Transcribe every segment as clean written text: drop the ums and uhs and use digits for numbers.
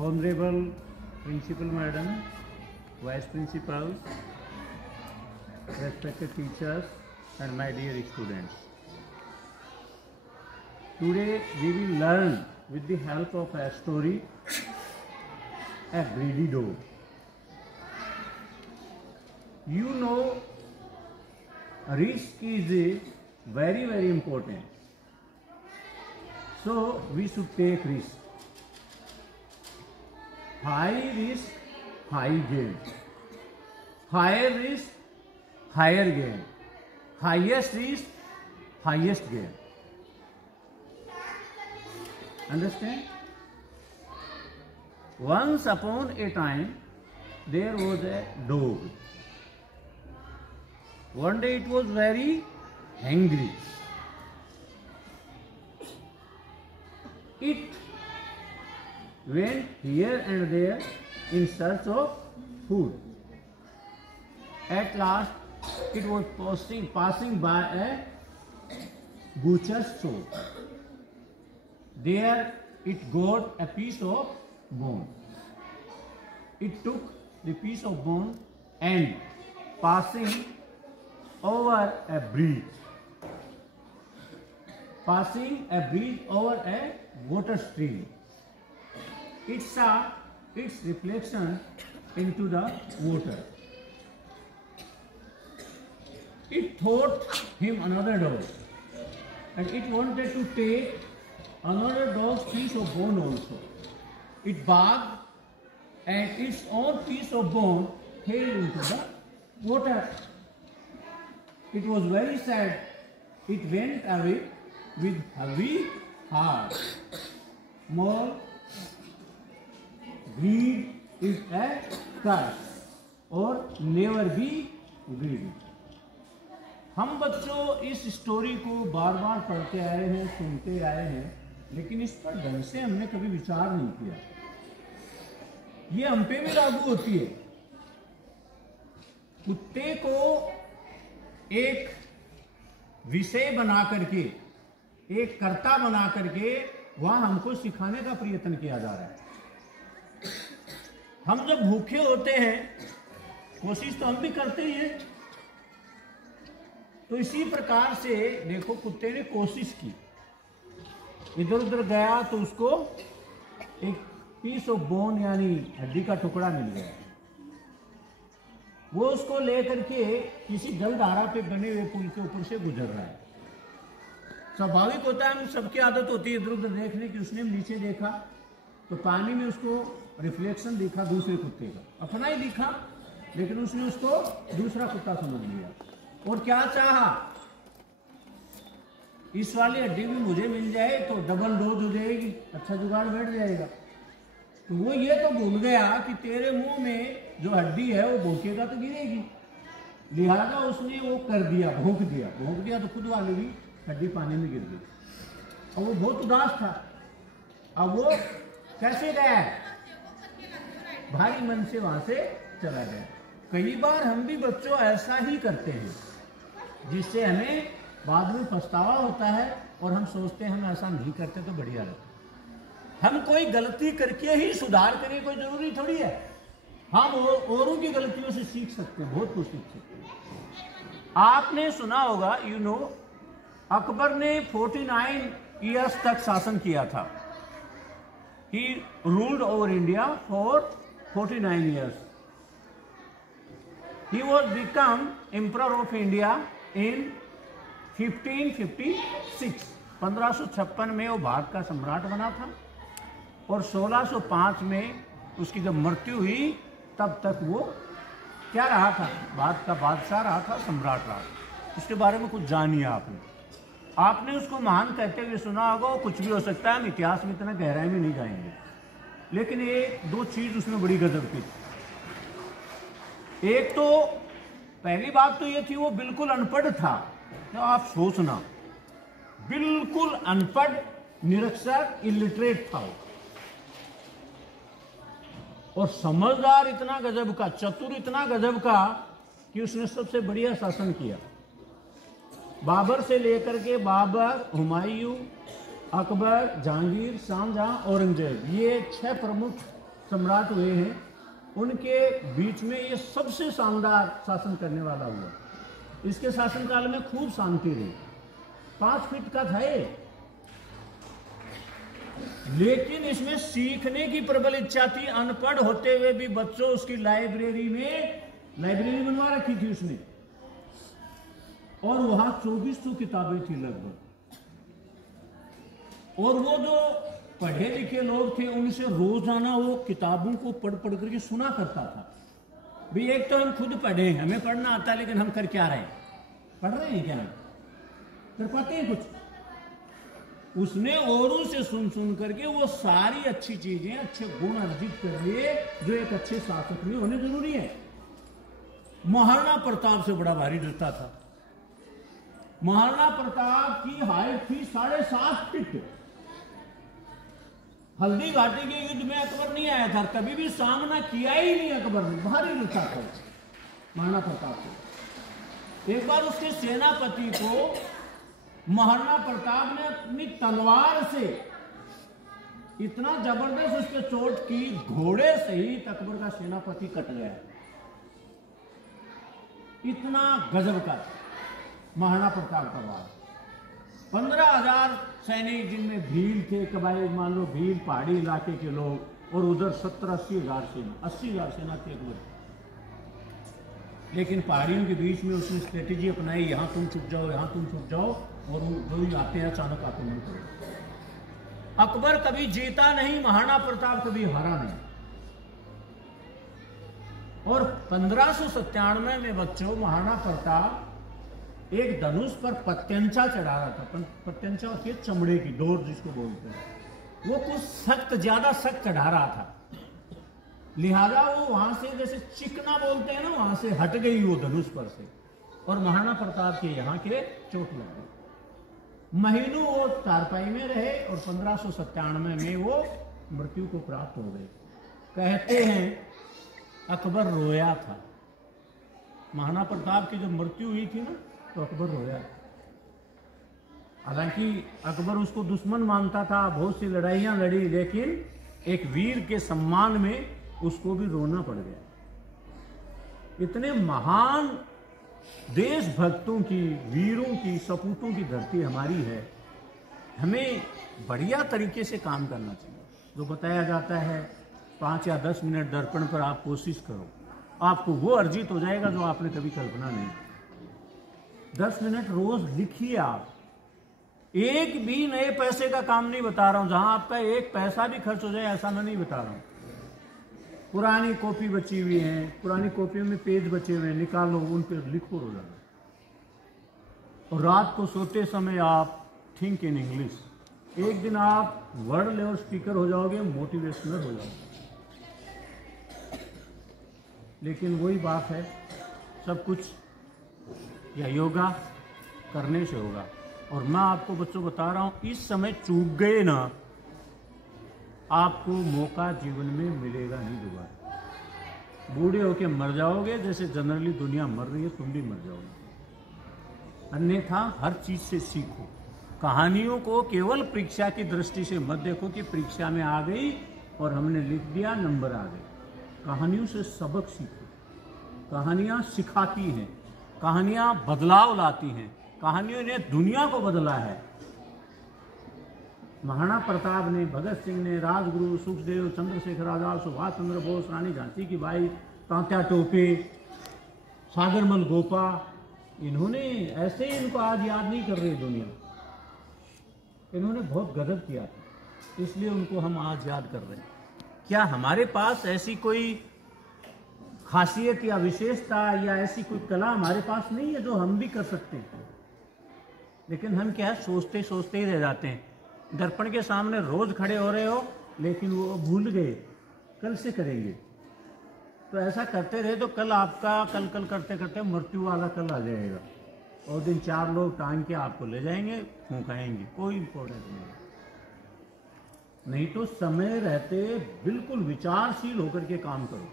Honorable Principal Madam, Vice Principals, respected teachers and my dear students. Today we will learn with the help of a story, a greedy dog. You know, risk is very important. So we should take risk. High risk, high gain. Higher risk, higher gain. Highest risk, highest gain. Understand? Once upon a time, there was a dog. One day it was very hungry. It went here and there in search of food. At last, it was passing by a butcher's shop. There it got a piece of bone. It took the piece of bone and passing over a bridge over a water stream, it saw its reflection into the water. It thought him another dog, and it wanted to take another dog's piece of bone also. It barked, and its own piece of bone fell into the water. It was very sad. It went away with heavy heart. More, greed is a curse, or never be greedy. हम बच्चों इस story को बार बार पढ़ते आए हैं, सुनते आए हैं, लेकिन इस पर ढंग से हमने कभी विचार नहीं किया। ये हम पे भी लागू होती है। कुत्ते को एक विषय बना करके, एक कर्ता बना करके वहां हमको सिखाने का प्रयत्न किया जा रहा है। हम जब भूखे होते हैं, कोशिश तो हम भी करते ही हैं। तो इसी प्रकार से देखो, कुत्ते ने कोशिश की, इधर उधर गया तो उसको एक पीस ऑफ बोन यानी हड्डी का टुकड़ा मिल गया। वो उसको लेकर के किसी जलधारा पे बने हुए पुल के ऊपर से गुजर रहा है। स्वाभाविक होता है, हम सबकी आदत होती है इधर उधर देखने की। उसने नीचे देखा तो पानी में उसको रिफ्लेक्शन दिखा दूसरे कुत्ते का, अपना ही दिखा, लेकिन उसने उसको दूसरा कुत्ता समझ लिया और क्या चाहा, इस वाली हड्डी भी मुझे मिल जाए तो डबल डोज हो जाएगी, अच्छा जुगाड़ बैठ जाएगा। तो वो ये तो भूल गया कि तेरे मुंह में जो हड्डी है वो भूखेगा तो गिरेगी, लिहाजा उसने वो कर दिया, भूख दिया तो खुद वाली भी हड्डी पानी में गिर गई। और वो बहुत उदास था। अब वो कैसे गया, भारी मन से वहां से चला गया। कई बार हम भी बच्चों ऐसा ही करते हैं, जिससे हमें बाद में पछतावा होता है और हम सोचते हैं हम ऐसा नहीं करते तो बढ़िया रहता। हम कोई गलती करके ही सुधार करें, कोई जरूरी थोड़ी है। हम औरों की गलतियों से सीख सकते हैं, बहुत कुछ सीख सकते हैं। आपने सुना होगा, अकबर ने 49 ईयर्स तक शासन किया था। He ruled over India for 49 years. He was become Emperor of India in 1556। 1556 में वो भारत का सम्राट बना था और 1605 में उसकी जब मृत्यु हुई तब तक वो क्या रहा था, भारत का बादशाह रहा था, सम्राट रहा था। उसके बारे में कुछ जानिए आपने उसको महान कहते हुए सुना होगा। कुछ भी हो सकता है, हम इतिहास में इतना गहराई में नहीं जाएंगे, लेकिन ये दो चीज उसमें बड़ी गजब की थी। एक तो पहली बात तो ये थी, वो बिल्कुल अनपढ़ था। तो आप सोचना, बिल्कुल अनपढ़, निरक्षर, इलिटरेट था वो, और समझदार इतना गजब का, चतुर इतना गजब का कि उसने सबसे बढ़िया शासन किया। बाबर से लेकर के बाबर, हुमायूं, अकबर, जहांगीर, शाहजहां, औरंगजेब, ये 6 प्रमुख सम्राट हुए हैं, उनके बीच में ये सबसे शानदार शासन करने वाला हुआ। इसके शासनकाल में खूब शांति रही। 5 फीट का था ये, लेकिन इसमें सीखने की प्रबल इच्छा थी। अनपढ़ होते हुए भी बच्चों उसकी लाइब्रेरी बनवा रखी थी उसने, और वहां 2400 किताबें थी लगभग। और वो जो पढ़े लिखे लोग थे उनसे रोजाना वो किताबों को पढ़ करके सुना करता था। भी एक तो हम खुद पढ़े, हमें पढ़ना आता है, लेकिन हम कर क्या रहे हैं? पढ़ रहे हैं क्या? कर पाते हैं कुछ? उसने औरों से सुन करके वो सारी अच्छी चीजें, अच्छे गुण अर्जित कर लिए जो एक अच्छे शासक में होने जरूरी है। महाराणा प्रताप से बड़ा भारी डरता था। महाराणा प्रताप की हाइट थी 7.5 फीट। हल्दी घाटी के युद्ध में अकबर नहीं आया था, कभी भी सामना किया ही नहीं अकबर ने, भारी डरता था महाराणा प्रताप से। एक बार उसके सेनापति को महाराणा प्रताप ने अपनी तलवार से इतना जबरदस्त उस पर चोट की, घोड़े सहित अकबर का सेनापति कट गया। इतना गजब का महाराणा प्रताप का वार। 15,000 सैनिक, जिनमें भील थे, कबाइल मान लो भील, पहाड़ी इलाके के लोग, और उधर 70-80 हजार सेना, 80 हजार सेना थी अकबर। लेकिन पहाड़ियों के बीच में उसने स्ट्रेटेजी अपनाई, यहां तुम छुप जाओ, यहां तुम छुप जाओ, और जो ही आते हैं अचानक आक्रमण करो। अकबर कभी जीता नहीं, महाराणा प्रताप कभी हारा नहीं। और 1597 में बच्चों महाराणा प्रताप एक धनुष पर पत्यंचा चढ़ा रहा था। पत्यंचा होती है चमड़े की डोर जिसको बोलते हैं, वो कुछ सख्त, ज्यादा सख्त चढ़ा रहा था, लिहाजा वो वहां से जैसे चिकना बोलते हैं ना, वहां से हट गई वो धनुष पर से, और महाराणा प्रताप के यहाँ के चोट लग गई। महीनों वो चारपाई में रहे और 1597 में वो मृत्यु को प्राप्त हो गए। कहते हैं अकबर रोया था। महाराणा प्रताप की जब मृत्यु हुई थी ना, तो अकबर रोया। हालांकि अकबर उसको दुश्मन मानता था, बहुत सी लड़ाइयां लड़ी, लेकिन एक वीर के सम्मान में उसको भी रोना पड़ गया। इतने महान देशभक्तों की, वीरों की, सपूतों की धरती हमारी है। हमें बढ़िया तरीके से काम करना चाहिए। जो बताया जाता है 5 या 10 मिनट दर्पण पर आप कोशिश करो, आपको वो अर्जित हो जाएगा जो आपने कभी कल्पना नहीं। 10 मिनट रोज लिखिए आप। एक भी नए पैसे का काम नहीं बता रहा हूं, जहां आपका एक पैसा भी खर्च हो जाए ऐसा मैं नहीं बता रहा हूं। पुरानी कॉपी बची हुई है, पुरानी कॉपी में पेज बचे हुए हैं, निकालो, उन पर लिखो रोजाना। और रात को सोते समय आप थिंक इन इंग्लिश। एक दिन आप वर्ड लेवल स्पीकर हो जाओगे, मोटिवेशनल हो जाओगे। लेकिन वही बात है, सब कुछ या योगा करने से होगा। और मैं आपको बच्चों बता रहा हूं, इस समय चूक गए ना, आपको मौका जीवन में मिलेगा नहीं दोबारा। बूढ़े होके मर जाओगे, जैसे जनरली दुनिया मर रही है, तुम भी मर जाओगे। अन्यथा हर चीज से सीखो। कहानियों को केवल परीक्षा की दृष्टि से मत देखो कि परीक्षा में आ गई और हमने लिख दिया, नंबर आ गए। कहानियों से सबक सीखो। कहानियां सिखाती हैं, कहानियां बदलाव लाती हैं, कहानियों ने दुनिया को बदला है। महाराणा प्रताप ने, भगत सिंह ने, राजगुरु, सुखदेव, चंद्रशेखर आजाद, सुभाष चंद्र बोस, रानी झांसी की बाई, तात्या टोपे, सागरमल गोपा, इन्होंने ऐसे ही, इनको आज याद नहीं कर रही दुनिया। इन्होंने बहुत गजब किया था, इसलिए उनको हम आज याद कर रहे हैं। क्या हमारे पास ऐसी कोई खासियत या विशेषता या ऐसी कोई कला हमारे पास नहीं है जो हम भी कर सकते हैं? लेकिन हम क्या सोचते सोचते ही रह जाते हैं। दर्पण के सामने रोज खड़े हो रहे हो, लेकिन वो भूल गए, कल से करेंगे। तो ऐसा करते रहे तो कल आपका कल करते करते मृत्यु वाला कल आ जाएगा, और दिन 4 लोग टांग के आपको ले जाएंगे, फूंकाएंगे, कोई इंपॉर्टेंस नहीं। तो समय रहते बिल्कुल विचारशील होकर के काम करो।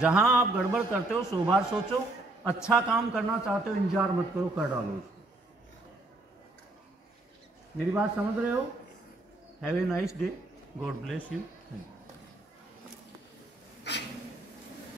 जहां आप गड़बड़ करते हो 100 बार सोचो। अच्छा काम करना चाहते हो, इंतजार मत करो, कर डालो उसको। मेरी बात समझ रहे हो? Have a nice day, God bless you.